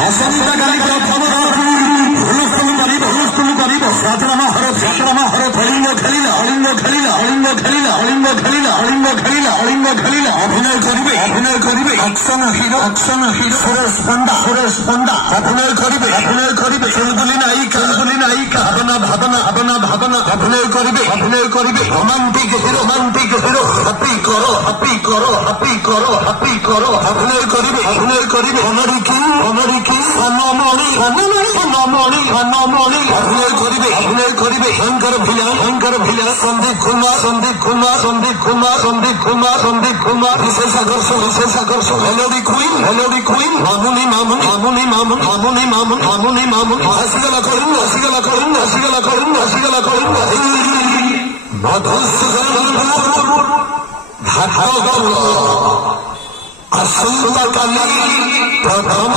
ଆସନ୍ତାକାଲି ପ୍ରଥମ ହୁଲସ୍ତୁଲ କରିବ ସାତରାମ ହର କଳିଙ୍ଗ ଖେଳିଲା ଅଭିନୟ କରିବେ ଆକ୍ସନ ହିରୋ ସୁରେଶ ପଣ୍ଡା ଅଭିନୟ କରିବେ ଚୁଲବୁଲି ନାୟିକା ଭାବନା ଅଭିନୟ କରିବେ ରୋମାଣ୍ଟିକ ହିରୋ ହାପି କର ଅଭିନୟ କରିବେ ଅନରିକି ସନମଣି ଅଭିନୟ କରିବେ ଭୟଙ୍କର ଭିଲା ସନ୍ଦୀପ କୁମାର ବିଶେଷ আকর্ষণ মেলোডি কুইন মামুনি হাসিগলা করুন আসন্তাকালি প্রথম